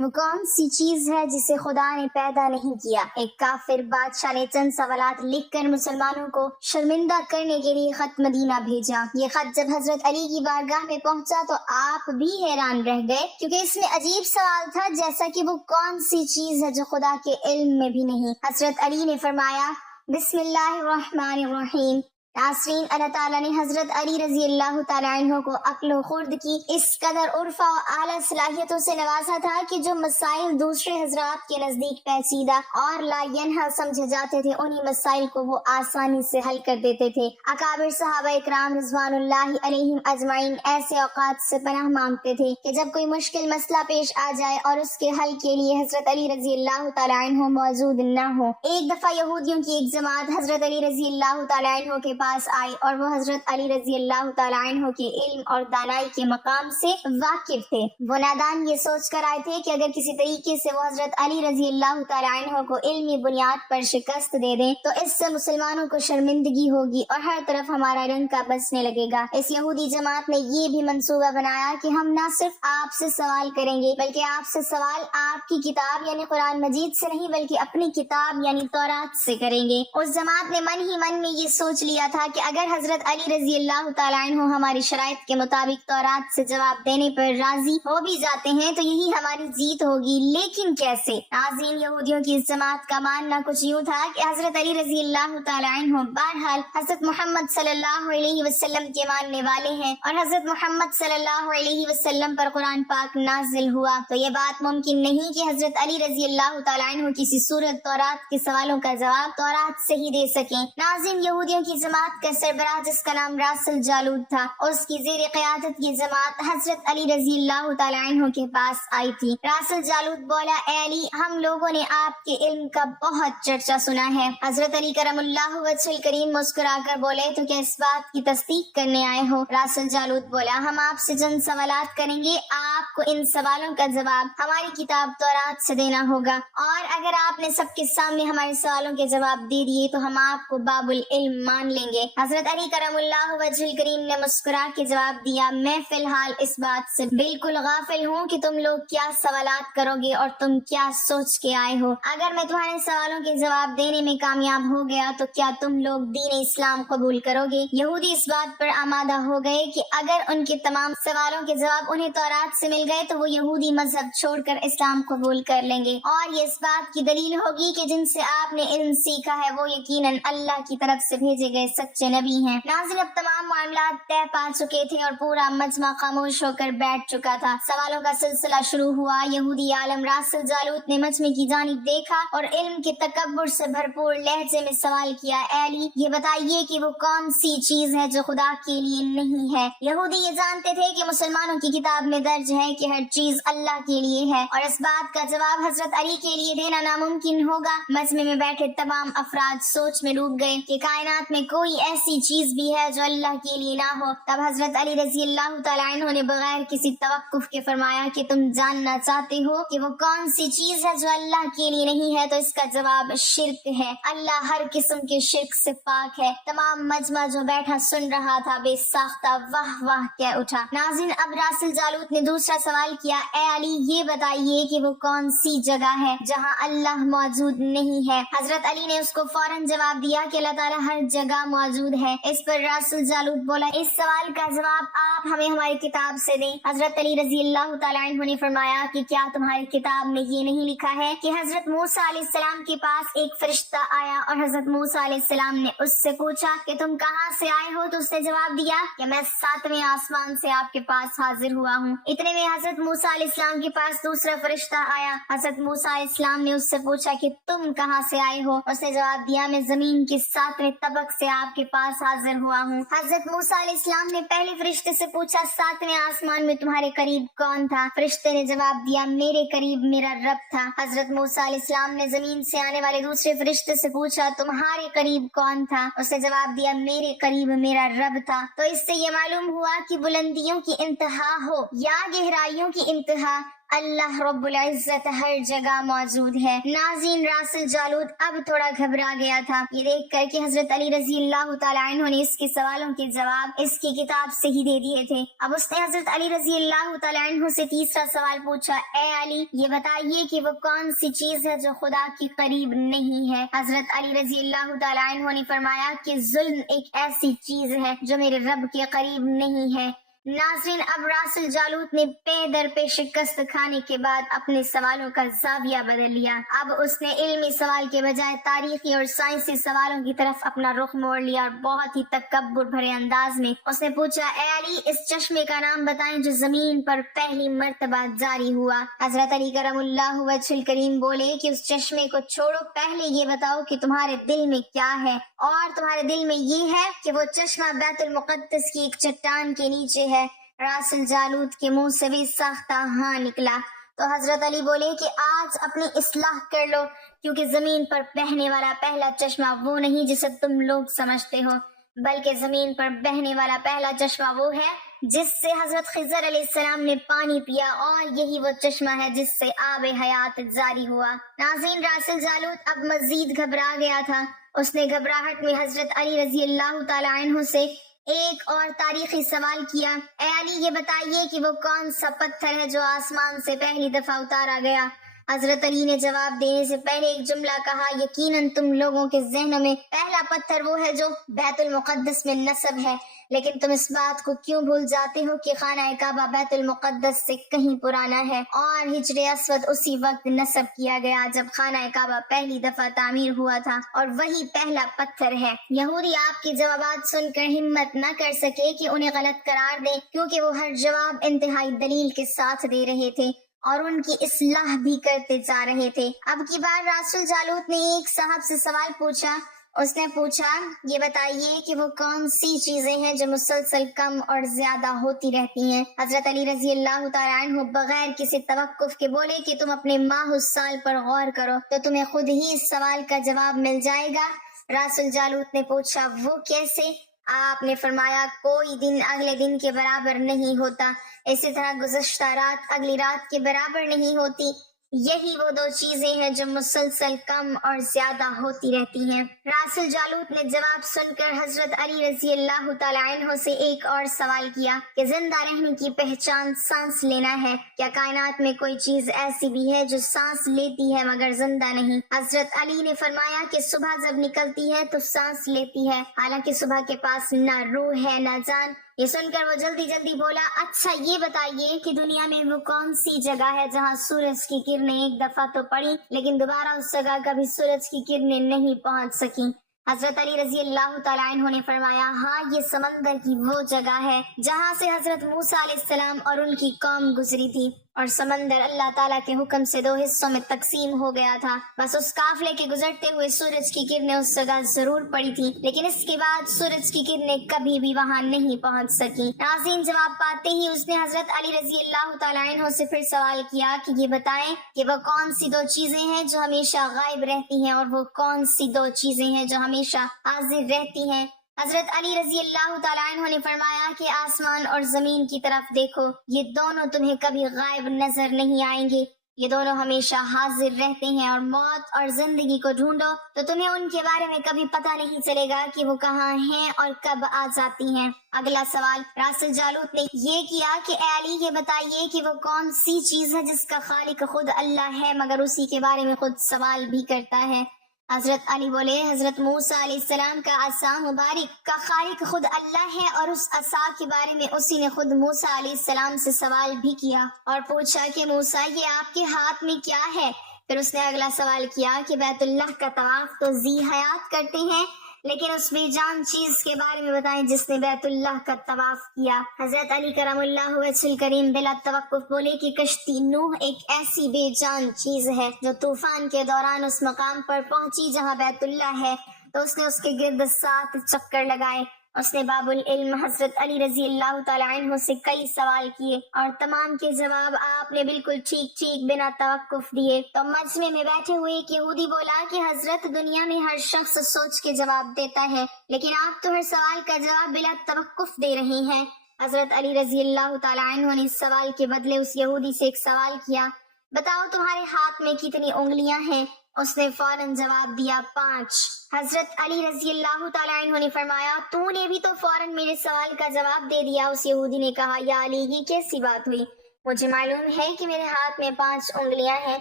وہ کون سی چیز ہے جسے خدا نے پیدا نہیں کیا؟ ایک کافر بادشاہ نے چند سوالات لکھ کر مسلمانوں کو شرمندہ کرنے کے لیے خط مدینہ بھیجا۔ یہ خط جب حضرت علی کی بارگاہ میں پہنچا تو آپ بھی حیران رہ گئے، کیونکہ اس میں عجیب سوال تھا، جیسا کہ وہ کون سی چیز ہے جو خدا کے علم میں بھی نہیں۔ حضرت علی نے فرمایا، بسم اللہ الرحمن الرحیم۔ ناصرین، اللہ تعالیٰ نے حضرت علی رضی اللہ تعالیٰ عنہ کو عقل و خرد کی اس قدر عرفہ و اعلیٰ صلاحیتوں سے نوازا تھا کہ جو مسائل دوسرے حضرات کے نزدیک پیچیدہ اور لا ینحا سمجھے جاتے تھے، انہی مسائل کو وہ آسانی سے حل کر دیتے تھے۔ اکابر صحابہ اکرام رضوان اللہ علیہم اجمعین ایسے اوقات سے پناہ مانگتے تھے کہ جب کوئی مشکل مسئلہ پیش آ جائے اور اس کے حل کے لیے حضرت علی رضی اللہ تعالیٰ عنہ موجود نہ ہو۔ ایک دفعہ یہودیوں کی ایک جماعت حضرت علی رضی اللہ تعالیٰ عنہ کے پاس آئی اور وہ حضرت علی رضی اللہ تعالیٰ عنہ کے علم اور دانائی کے مقام سے واقف تھے۔ وہ نادان یہ سوچ کر آئے تھے کہ اگر کسی طریقے سے وہ حضرت علی رضی اللہ تعالیٰ عنہ کو علمی بنیاد پر شکست دے دیں تو اس سے مسلمانوں کو شرمندگی ہوگی اور ہر طرف ہمارا ڈنکا بجنے لگے گا۔ اس یہودی جماعت نے یہ بھی منصوبہ بنایا کہ ہم نہ صرف آپ سے سوال کریں گے بلکہ آپ سے سوال آپ کی کتاب یعنی قرآن مجید سے نہیں بلکہ اپنی کتاب یعنی تورات سے کریں گے۔ اس جماعت نے من ہی من میں یہ سوچ لیا تھا کہ اگر حضرت علی رضی اللہ تعالیٰ عنہ ہماری شرائط کے مطابق تورات سے جواب دینے پر راضی ہو بھی جاتے ہیں تو یہی ہماری جیت ہوگی، لیکن کیسے؟ ناظرین، یہودیوں کی اس جماعت کا ماننا کچھ یوں تھا کہ حضرت علی رضی اللہ تعالیٰ عنہ بہرحال حضرت محمد صلی اللہ علیہ وسلم کے ماننے والے ہیں اور حضرت محمد صلی اللہ علیہ وسلم پر قرآن پاک نازل ہوا، تو یہ بات ممکن نہیں کہ حضرت علی رضی اللہ تعالیٰ عنہ کسی صورت تورات کے سوالوں کا جواب تورات سے ہی دے سکیں۔ ناظرین، یہودیوں کی جماعت کا سربراہ جس کا نام راسل جالود تھا، اس کی زیر قیادت یہ جماعت حضرت علی رضی اللہ تعالیٰ عنہ کے پاس آئی تھی۔ راسل جالود بولا، اے علی، ہم لوگوں نے آپ کے علم کا بہت چرچا سنا ہے۔ حضرت علی کرم اللہ وجہ الکریم مسکرا کر بولے، تو کیا اس بات کی تصدیق کرنے آئے ہو؟ راسل جالود بولا، ہم آپ سے چند سوالات کریں گے، آپ کو ان سوالوں کا جواب ہماری کتاب تورات سے دینا ہوگا، اور اگر آپ نے سب کے سامنے ہمارے سوالوں کے جواب دے دیے تو ہم آپ کو باب العلم مان لیں گے۔ حضرت علی کرم اللہ وجہ الکریم نے مسکرا کے جواب دیا، میں فی الحال اس بات سے بالکل غافل ہوں کہ تم لوگ کیا سوالات کرو گے اور تم کیا سوچ کے آئے ہو۔ اگر میں تمہارے سوالوں کے جواب دینے میں کامیاب ہو گیا تو کیا تم لوگ دین اسلام قبول کرو گے؟ یہودی اس بات پر آمادہ ہو گئے کہ اگر ان کے تمام سوالوں کے جواب انہیں تورات سے مل گئے تو وہ یہودی مذہب چھوڑ کر اسلام قبول کر لیں گے، اور یہ اس بات کی دلیل ہوگی کہ جن سے آپ نے علم سیکھا ہے وہ یقیناً اللہ کی طرف سے بھیجے گئے سچے نبی ہیں۔ ناظرین، اب تمام معاملات طے پا چکے تھے اور پورا مجمع خاموش ہو کر بیٹھ چکا تھا۔ سوالوں کا سلسلہ شروع ہوا۔ یہودی عالم راسل جالوت نے مجمع کی جانب دیکھا اور علم کے تکبر سے بھرپور لہجے میں سوال کیا، اے علی، یہ بتائیے کہ وہ کون سی چیز ہے جو خدا کے لیے نہیں ہے؟ یہودی یہ جانتے تھے کہ مسلمانوں کی کتاب میں درج ہے کہ ہر چیز اللہ کے لیے ہے اور اس بات کا جواب حضرت علی کے لیے دینا ناممکن ہوگا۔ مجمع میں بیٹھے تمام افراد سوچ میں ڈوب گئے کہ کائنات میں کوئی ایسی چیز بھی ہے جو اللہ کے لیے نہ ہو۔ تب حضرت علی رضی اللہ تعالیٰ عنہ نے بغیر کسی توقف کے فرمایا کہ تم جاننا چاہتے ہو کہ وہ کون سی چیز ہے جو اللہ کے لیے نہیں ہے، تو اس کا جواب شرک ہے۔ اللہ ہر قسم کے شرک سے پاک ہے۔ تمام مجمع جو بیٹھا سن رہا تھا بے ساختہ واہ واہ کہہ اٹھا۔ ناظرین، اب راسل جالوت نے دوسرا سوال کیا، اے علی، یہ بتائیے کہ وہ کون سی جگہ ہے جہاں اللہ موجود نہیں ہے؟ حضرت علی نے اس کو فوراً جواب دیا کہ اللہ تعالیٰ ہر جگہ موجود ہے۔ اس پر راسل جالوت بولا، اس سوال کا جواب آپ ہمیں ہماری کتاب سے دیں۔ حضرت علی رضی اللہ تعالیٰ عنہ نے فرمایا کہ کیا تمہاری کتاب میں یہ نہیں لکھا ہے کہ حضرت موسیٰ علیہ السلام کے پاس ایک فرشتہ آیا اور حضرت موسیٰ علیہ السلام نے اس سے پوچھا کہ تم کہاں سے آئے ہو، تو اس نے جواب دیا کہ میں 7ویں آسمان سے آپ کے پاس حاضر ہوا ہوں۔ اتنے میں حضرت موسیٰ علیہ السلام کے پاس دوسرا فرشتہ آیا۔ حضرت موسیٰ علیہ السلام نے اس سے پوچھا کہ تم کہاں سے آئے ہو، اس نے جواب دیا میں زمین کے 7ویں طبق سے آپ کے پاس حاضر ہوا ہوں۔ حضرت موسیٰ علیہ السلام نے پہلے فرشتے سے پوچھا 7ویں آسمان میں تمہارے قریب کون تھا؟ فرشتے نے جواب دیا میرے قریب میرا رب تھا۔ حضرت موسیٰ علیہ السلام نے زمین سے آنے والے دوسرے فرشتے سے پوچھا تمہارے قریب کون تھا؟ اس نے جواب دیا میرے قریب میرا رب تھا۔ تو اس سے یہ معلوم ہوا کہ بلندیوں کی انتہا ہو یا گہرائیوں کی انتہا اللہ رب العزت ہر جگہ موجود ہے۔ ناظرین، راسل جالوت اب تھوڑا گھبرا گیا تھا، یہ دیکھ کر کہ حضرت علی رضی اللہ تعالیٰ عنہ نے اس کے سوالوں کے جواب اس کی کتاب سے ہی دے دیے تھے۔ اب اس نے حضرت علی رضی اللہ تعالیٰ عنہ سے تیسرا سوال پوچھا، اے علی، یہ بتائیے کہ وہ کون سی چیز ہے جو خدا کی قریب نہیں ہے؟ حضرت علی رضی اللہ تعالیٰ عنہ نے فرمایا کہ ظلم ایک ایسی چیز ہے جو میرے رب کے قریب نہیں ہے۔ ناظرین، اب راسل جالوت نے پے در پہ شکست کھانے کے بعد اپنے سوالوں کا زاویہ بدل لیا۔ اب اس نے علمی سوال کے بجائے تاریخی اور سائنسی سوالوں کی طرف اپنا رخ موڑ لیا اور بہت ہی تکبر بھرے انداز میں اس نے پوچھا، اے علی، اس چشمے کا نام بتائیں جو زمین پر پہلی مرتبہ جاری ہوا۔ حضرت علی کرم اللہ وجہ الکریم بولے کہ اس چشمے کو چھوڑو، پہلے یہ بتاؤ کہ تمہارے دل میں کیا ہے، اور تمہارے دل میں یہ ہے کہ وہ چشمہ بیت المقدس کی ایک چٹان کے نیچے ہے۔ راسل جالوت کے منہ سے بھی سختہ ہاں نکلا تو حضرت علی بولے کہ آج اپنی اصلاح کر لو، کیونکہ زمین پر بہنے والا پہلا چشمہ وہ نہیں جسے تم لوگ سمجھتے ہو، بلکہ زمین پر بہنے والا پہلا چشمہ وہ ہے جس سے حضرت خضر علیہ السلام نے پانی پیا، اور یہی وہ چشمہ ہے جس سے آب حیات جاری ہوا۔ ناظرین، راسل جالوت اب مزید گھبرا گیا تھا۔ اس نے گھبراہٹ میں حضرت علی رضی اللہ تعالیٰ عنہ سے ایک اور تاریخی سوال کیا، اے علی، یہ بتائیے کہ وہ کون سا پتھر ہے جو آسمان سے پہلی دفعہ اتارا گیا؟ حضرت علی نے جواب دینے سے پہلے ایک جملہ کہا، یقیناً تم لوگوں کے ذہنوں میں پہلا پتھر وہ ہے جو بیت المقدس میں نصب ہے، لیکن تم اس بات کو کیوں بھول جاتے ہو کہ خانہ کعبہ بیت المقدس سے کہیں پرانا ہے، اور حجر اسود اسی وقت نصب کیا گیا جب خانہ کعبہ پہلی دفعہ تعمیر ہوا تھا، اور وہی پہلا پتھر ہے۔ یہودی آپ کے جوابات سن کر ہمت نہ کر سکے کہ انہیں غلط قرار دیں، کیونکہ وہ ہر جواب انتہائی دلیل کے ساتھ دے رہے تھے اور ان کی اصلاح بھی کرتے جا رہے تھے۔ اب کی بار راسل جالوت نے ایک صاحب سے سوال پوچھا۔ اس نے پوچھا، یہ بتائیے کہ وہ کون سی چیزیں ہیں جو مسلسل کم اور زیادہ ہوتی رہتی ہیں؟ حضرت علی رضی اللہ تعالیٰ عنہ بغیر کسی توقف کے بولے کہ تم اپنے ماہ السال پر غور کرو تو تمہیں خود ہی اس سوال کا جواب مل جائے گا۔ راسل جالوت نے پوچھا، وہ کیسے؟ آپ نے فرمایا، کوئی دن اگلے دن کے برابر نہیں ہوتا، اسی طرح گزشتہ رات اگلی رات کے برابر نہیں ہوتی۔ یہی وہ دو چیزیں ہیں جو مسلسل کم اور زیادہ ہوتی رہتی ہیں۔ راسل جالوت نے جواب سن کر حضرت علی رضی اللہ تعالیٰ عنہ سے ایک اور سوال کیا کہ زندہ رہنے کی پہچان سانس لینا ہے، کیا کائنات میں کوئی چیز ایسی بھی ہے جو سانس لیتی ہے مگر زندہ نہیں؟ حضرت علی نے فرمایا کہ صبح جب نکلتی ہے تو سانس لیتی ہے، حالانکہ صبح کے پاس نہ روح ہے نہ جان۔ یہ سن کر وہ جلدی جلدی بولا، اچھا یہ بتائیے کہ دنیا میں وہ کون سی جگہ ہے جہاں سورج کی کرنیں ایک دفعہ تو پڑی لیکن دوبارہ اس جگہ کبھی سورج کی کرنیں نہیں پہنچ سکیں؟ حضرت علی رضی اللہ تعالیٰ عنہ نے فرمایا، ہاں، یہ سمندر کی وہ جگہ ہے جہاں سے حضرت موسیٰ علیہ السلام اور ان کی قوم گزری تھی، اور سمندر اللہ تعالیٰ کے حکم سے دو حصوں میں تقسیم ہو گیا تھا۔ بس اس قافلے کے گزرتے ہوئے سورج کی کرنیں اس جگہ ضرور پڑی تھی، لیکن اس کے بعد سورج کی کرنیں کبھی بھی وہاں نہیں پہنچ سکی۔ ناظرین، جواب پاتے ہی اس نے حضرت علی رضی اللہ تعالیٰ عنہ سے پھر سوال کیا کہ یہ بتائیں کہ وہ کون سی دو چیزیں ہیں جو ہمیشہ غائب رہتی ہیں، اور وہ کون سی دو چیزیں ہیں جو ہمیشہ حاضر رہتی ہیں؟ حضرت علی رضی اللہ تعالیٰ عنہ نے فرمایا کہ آسمان اور زمین کی طرف دیکھو، یہ دونوں تمہیں کبھی غائب نظر نہیں آئیں گے، یہ دونوں ہمیشہ حاضر رہتے ہیں، اور موت اور زندگی کو ڈھونڈو تو تمہیں ان کے بارے میں کبھی پتہ نہیں چلے گا کہ وہ کہاں ہیں اور کب آ جاتی ہیں۔ اگلا سوال راسل جالوت نے یہ کیا کہ اے علی، یہ بتائیے کہ وہ کون سی چیز ہے جس کا خالق خود اللہ ہے مگر اسی کے بارے میں خود سوال بھی کرتا ہے؟ حضرت علی بولے، حضرت موسیٰ علیہ السلام کا عصا مبارک کا خالق خود اللہ ہے، اور اس عصا کے بارے میں اسی نے خود موسیٰ علیہ السلام سے سوال بھی کیا اور پوچھا کہ موسیٰ، یہ آپ کے ہاتھ میں کیا ہے؟ پھر اس نے اگلا سوال کیا کہ بیت اللہ کا طواف تو ذی حیات کرتے ہیں، لیکن اس بے جان چیز کے بارے میں بتائیں جس نے بیت اللہ کا طواف کیا۔ حضرت علی کرم اللہ وجہ الکریم بلا توقف بولے کہ کشتی نوح ایک ایسی بے جان چیز ہے جو طوفان کے دوران اس مقام پر پہنچی جہاں بیت اللہ ہے تو اس نے اس کے گرد 7 چکر لگائے۔ اس نے باب العلم حضرت علی رضی اللہ تعالیٰ عنہ سے کئی سوال کیے اور تمام کے جواب آپ نے بالکل ٹھیک بنا توقف دیے۔ تو مجمع میں بیٹھے ہوئے ایک یہودی بولا کہ حضرت، دنیا میں ہر شخص سوچ کے جواب دیتا ہے، لیکن آپ تو ہر سوال کا جواب بلا توقف دے رہے ہیں۔ حضرت علی رضی اللہ تعالیٰ عنہ نے اس سوال کے بدلے اس یہودی سے ایک سوال کیا، بتاؤ تمہارے ہاتھ میں کتنی انگلیاں ہیں؟ اس نے فوراً جواب دیا 5۔ حضرت علی رضی اللہ تعالیٰ عنہ نے فرمایا، تو نے بھی تو فوراً میرے سوال کا جواب دے دیا۔ اس یہودی نے کہا، یا علی یہ کیسی بات ہوئی؟ مجھے معلوم ہے کہ میرے ہاتھ میں 5 انگلیاں ہیں۔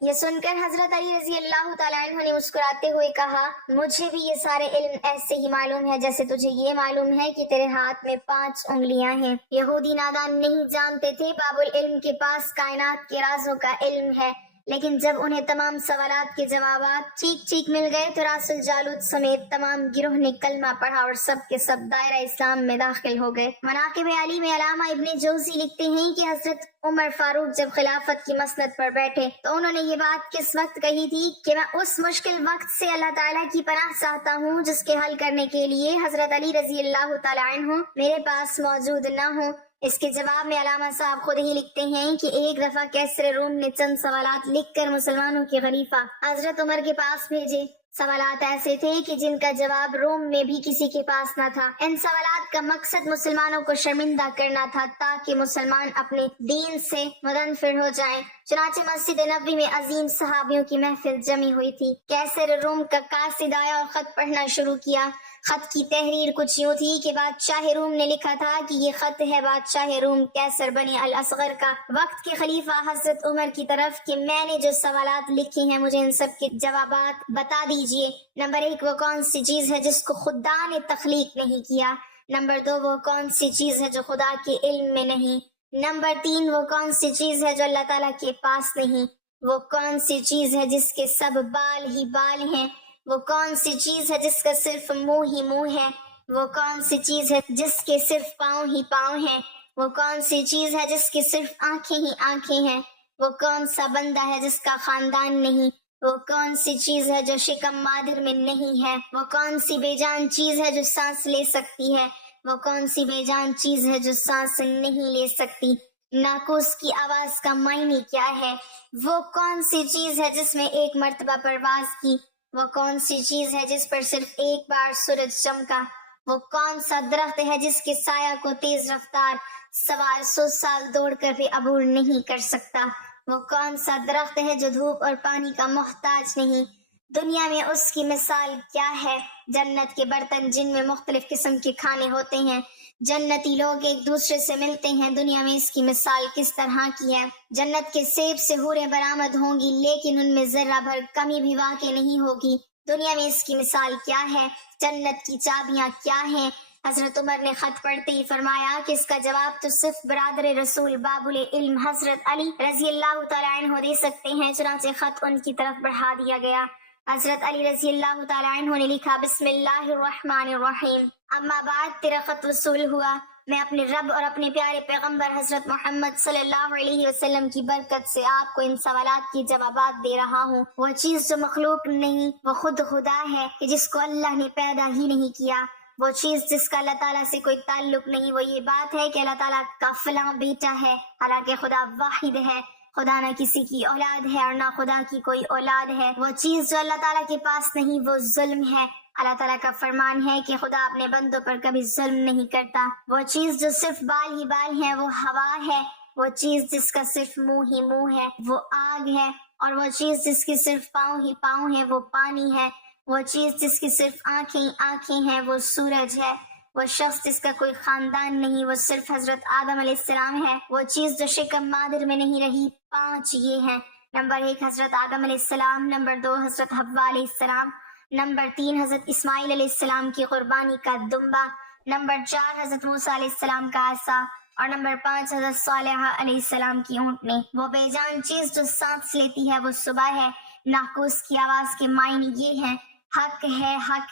یہ سن کر حضرت علی رضی اللہ تعالیٰ عنہ نے مسکراتے ہوئے کہا، مجھے بھی یہ سارے علم ایسے ہی معلوم ہے جیسے تجھے یہ معلوم ہے کہ تیرے ہاتھ میں 5 انگلیاں ہیں۔ یہودی نادان نہیں جانتے تھے باب العلم کے پاس کائنات کے رازوں کا علم ہے، لیکن جب انہیں تمام سوالات کے جوابات ٹھیک مل گئے تو راس الجالوت سمیت تمام گروہ نے کلمہ پڑھا اور سب کے سب دائرہ اسلام میں داخل ہو گئے۔ مناقب علی میں علامہ ابن جوزی لکھتے ہیں کہ حضرت عمر فاروق جب خلافت کی مسند پر بیٹھے تو انہوں نے یہ بات کس وقت کہی تھی کہ میں اس مشکل وقت سے اللہ تعالیٰ کی پناہ چاہتا ہوں جس کے حل کرنے کے لیے حضرت علی رضی اللہ تعالیٰ عنہ میرے پاس موجود نہ ہوں۔ اس کے جواب میں علامہ صاحب خود ہی لکھتے ہیں کہ ایک دفعہ کیسر روم نے چند سوالات لکھ کر مسلمانوں کے خلیفہ حضرت عمر کے پاس بھیجے۔ سوالات ایسے تھے کہ جن کا جواب روم میں بھی کسی کے پاس نہ تھا۔ ان سوالات کا مقصد مسلمانوں کو شرمندہ کرنا تھا تاکہ مسلمان اپنے دین سے مدنفر ہو جائیں۔ چنانچہ مسجد نبوی میں عظیم صحابیوں کی محفل جمی ہوئی تھی۔ کیسر روم کا قاصد آیا اور خط پڑھنا شروع کیا۔ خط کی تحریر کچھ یوں تھی کہ بادشاہ روم نے لکھا تھا کہ یہ خط ہے بادشاہ روم کیسر بنی الاصغر کا وقت کے خلیفہ حضرت عمر کی طرف کہ میں نے جو سوالات لکھے ہیں مجھے ان سب کے جوابات بتا دیجئے۔ نمبر 1، وہ کون سی چیز ہے جس کو خدا نے تخلیق نہیں کیا؟ نمبر 2، وہ کون سی چیز ہے جو خدا کے علم میں نہیں؟ نمبر 3، وہ کون سی چیز ہے جو اللہ تعالیٰ کے پاس نہیں؟ وہ کون سی چیز ہے جس کے سب بال ہی بال ہیں؟ وہ کون سی چیز ہے جس کا صرف منہ ہی منہ ہے؟ وہ کون سی چیز ہے جس کے صرف پاؤں ہی پاؤں ہیں؟ وہ کون سی چیز ہے جس کی صرف آنکھیں ہی آنکھیں ہیں؟ وہ کون سا بندہ ہے جس کا خاندان نہیں؟ وہ کون سی چیز ہے جو شکم مادر میں نہیں ہے؟ وہ کون سی بے جان چیز ہے جو سانس لے سکتی ہے؟ وہ کون سی بے جان چیز ہے جو سانس نہیں لے سکتی؟ ناقوس کی آواز کا معنی کیا ہے؟ وہ کون سی چیز ہے جس میں ایک مرتبہ پرواز کی؟ وہ کون سی چیز ہے جس پر صرف ایک بار سورج چمکا؟ وہ کون سا درخت ہے جس کے سایہ کو تیز رفتار سوار 100 سال دوڑ کر بھی عبور نہیں کر سکتا؟ وہ کون سا درخت ہے جو دھوپ اور پانی کا محتاج نہیں؟ دنیا میں اس کی مثال کیا ہے؟ جنت کے برتن جن میں مختلف قسم کے کھانے ہوتے ہیں، جنتی لوگ ایک دوسرے سے ملتے ہیں، دنیا میں اس کی مثال کس طرح کی ہے؟ جنت کے سیب سے حوریں برآمد ہوں گی لیکن ان میں ذرہ بھر کمی بھی واقع نہیں ہوگی، دنیا میں اس کی مثال کیا ہے؟ جنت کی چابیاں کیا ہیں؟ حضرت عمر نے خط پڑھتے ہی فرمایا کہ اس کا جواب تو صرف برادر رسول باب العلم حضرت علی رضی اللہ تعالیٰ عنہ دے سکتے ہیں۔ چنانچہ خط ان کی طرف بڑھا دیا گیا۔ حضرت علی رضی اللہ تعالیٰ عنہ نے لکھا، بسم اللہ الرحمن الرحیم، اما بعد تیرا خط وصول ہوا، میں اپنے رب اور اپنے پیارے پیغمبر حضرت محمد صلی اللہ علیہ وسلم کی برکت سے آپ کو ان سوالات کے جوابات دے رہا ہوں۔ وہ چیز جو مخلوق نہیں وہ خود خدا ہے کہ جس کو اللہ نے پیدا ہی نہیں کیا۔ وہ چیز جس کا اللہ تعالیٰ سے کوئی تعلق نہیں وہ یہ بات ہے کہ اللہ تعالیٰ کا فلاں بیٹا ہے، حالانکہ خدا واحد ہے، خدا نہ کسی کی اولاد ہے اور نہ خدا کی کوئی اولاد ہے۔ وہ چیز جو اللہ تعالیٰ کے پاس نہیں وہ ظلم ہے، اللہ تعالیٰ کا فرمان ہے کہ خدا اپنے بندوں پر کبھی ظلم نہیں کرتا۔ وہ چیز جو صرف بال ہی بال ہے وہ ہوا ہے، وہ چیز جس کا صرف منہ ہی منہ ہے وہ آگ ہے، اور وہ چیز جس کی صرف پاؤں ہی پاؤں ہے وہ پانی ہے، وہ چیز جس کی صرف آنکھیں ہی آنکھیں ہیں وہ سورج ہے، وہ شخص جس کا کوئی خاندان نہیں وہ صرف حضرت آدم علیہ السلام ہے، وہ چیز جو شکم مادر میں نہیں رہی 5 یہ ہیں۔ نمبر 1 حضرت آدم علیہ السلام، نمبر 2 حضرت حوا علیہ السلام، نمبر 3 حضرت اسماعیل علیہ السلام کی قربانی کا دمبا، نمبر 4 حضرت موسیٰ علیہ السلام کا عصا، اور نمبر 5 حضرت صالحہ علیہ السلام کی اونٹنی۔ وہ بے جان چیز جو سانس لیتی ہے وہ صبح ہے۔ ناقوس کی آواز کے معنی یہ ہیں، حق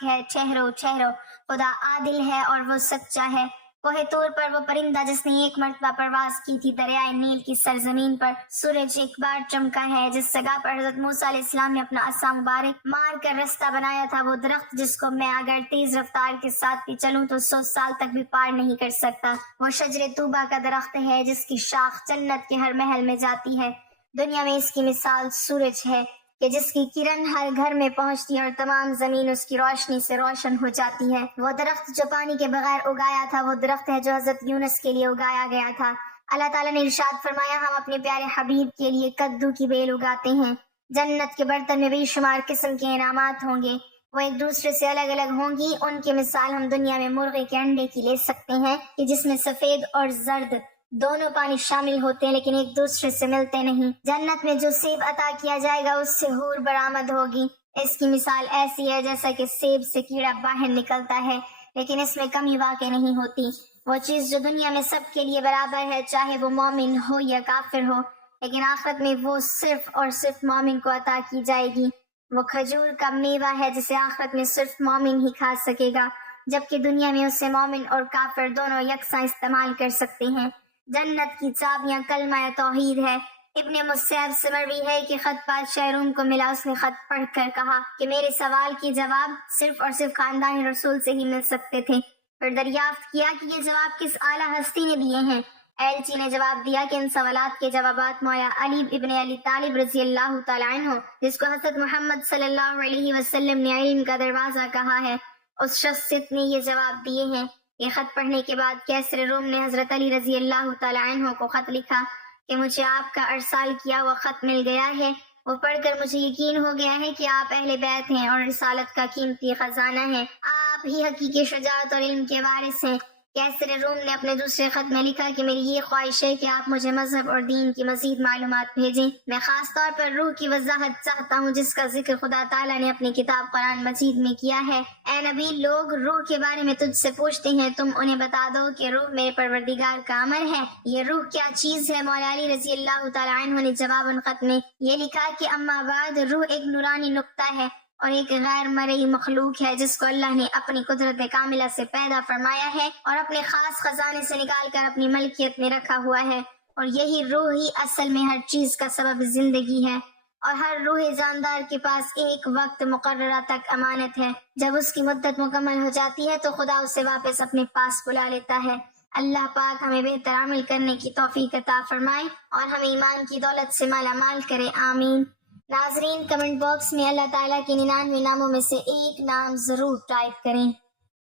ہے، ٹھہرو ٹھہرو، خدا عادل ہے اور وہ سچا ہے۔ کوہ طور پر وہ پرندہ جس نے ایک مرتبہ پرواز کی تھی دریائے نیل کی سرزمین پر، سورج ایک بار چمکا ہے۔ جس جگہ پر حضرت موسیٰ علیہ السلام نے اپنا عصا مبارک مار کر رستہ بنایا تھا، وہ درخت جس کو میں اگر تیز رفتار کے ساتھ بھی چلوں تو 100 سال تک بھی پار نہیں کر سکتا، وہ شجر طوبہ کا درخت ہے جس کی شاخ جنت کے ہر محل میں جاتی ہے۔ دنیا میں اس کی مثال سورج ہے۔ کہ جس کی کرن ہر گھر میں پہنچتی ہے اور تمام زمین اس کی روشنی سے روشن ہو جاتی ہے۔ وہ درخت جو پانی کے بغیر اگایا تھا وہ درخت ہے جو حضرت یونس کے لیے اگایا گیا تھا۔ اللہ تعالیٰ نے ارشاد فرمایا، ہم اپنے پیارے حبیب کے لیے کدو کی بیل اگاتے ہیں۔ جنت کے برتن میں بے شمار قسم کے انعامات ہوں گے، وہ ایک دوسرے سے الگ الگ ہوں گی۔ ان کی مثال ہم دنیا میں مرغے کے انڈے کی لے سکتے ہیں کہ جس میں سفید اور زرد دونوں پانی شامل ہوتے ہیں لیکن ایک دوسرے سے ملتے نہیں۔ جنت میں جو سیب عطا کیا جائے گا اس سے حور برآمد ہوگی۔ اس کی مثال ایسی ہے جیسا کہ سیب سے کیڑا باہر نکلتا ہے لیکن اس میں کمی واقع نہیں ہوتی۔ وہ چیز جو دنیا میں سب کے لیے برابر ہے، چاہے وہ مومن ہو یا کافر ہو، لیکن آخرت میں وہ صرف اور صرف مومن کو عطا کی جائے گی۔ وہ کھجور کا میوہ ہے جسے آخرت میں صرف مومن ہی کھا سکے گا، جبکہ دنیا میں اسے مومن اور کافر دونوں یکساں استعمال کر سکتے ہیں۔ جنت کی چابیاں کلمہ توحید ہے۔ ابن مصعب سے مروی ہے کہ خط بادشاہ روم کو ملا، اس نے خط پڑھ کر کہا کہ میرے سوال کے جواب صرف اور صرف خاندان رسول سے ہی مل سکتے تھے۔ پھر دریافت کیا کہ یہ جواب کس اعلیٰ ہستی نے دیے ہیں؟ ایلچی نے جواب دیا کہ ان سوالات کے جوابات مولا علی ابن ابی طالب رضی اللہ تعالیٰ عنہ، جس کو حضرت محمد صلی اللہ علیہ وسلم نے علم کا دروازہ کہا ہے، اس شخصیت نے یہ جواب دیے ہیں۔ یہ خط پڑھنے کے بعد کیسر روم نے حضرت علی رضی اللہ تعالیٰ عنہ کو خط لکھا کہ مجھے آپ کا ارسال کیا ہوا خط مل گیا ہے۔ وہ پڑھ کر مجھے یقین ہو گیا ہے کہ آپ اہل بیت ہیں اور رسالت کا قیمتی خزانہ ہیں۔ آپ ہی حقیقی شجاعت اور علم کے وارث ہیں۔ کیسر روم نے اپنے دوسرے خط میں لکھا کہ میری یہ خواہش ہے کہ آپ مجھے مذہب اور دین کی مزید معلومات بھیجیں۔ میں خاص طور پر روح کی وضاحت چاہتا ہوں جس کا ذکر خدا تعالیٰ نے اپنی کتاب قرآن مجید میں کیا ہے۔ اے نبی، لوگ روح کے بارے میں تجھ سے پوچھتے ہیں، تم انہیں بتا دو کہ روح میرے پروردگار کا امر ہے۔ یہ روح کیا چیز ہے؟ مولا علی رضی اللہ تعالیٰ عنہ نے جواباً خط میں یہ لکھا کہ اما بعد، روح ایک نورانی نقطہ ہے اور ایک غیر مرئی مخلوق ہے جس کو اللہ نے اپنی قدرت کاملہ سے پیدا فرمایا ہے اور اپنے خاص خزانے سے نکال کر اپنی ملکیت میں رکھا ہوا ہے، اور یہی روح ہی اصل میں ہر چیز کا سبب زندگی ہے، اور ہر روح جاندار کے پاس ایک وقت مقررہ تک امانت ہے۔ جب اس کی مدت مکمل ہو جاتی ہے تو خدا اسے واپس اپنے پاس بلا لیتا ہے۔ اللہ پاک ہمیں بہتر عمل کرنے کی توفیق عطا فرمائے اور ہمیں ایمان کی دولت سے مالا مال کرے، آمین۔ ناظرین، کمنٹ باکس میں اللہ تعالیٰ کے 99 ناموں میں سے ایک نام ضرور ٹائپ کریں۔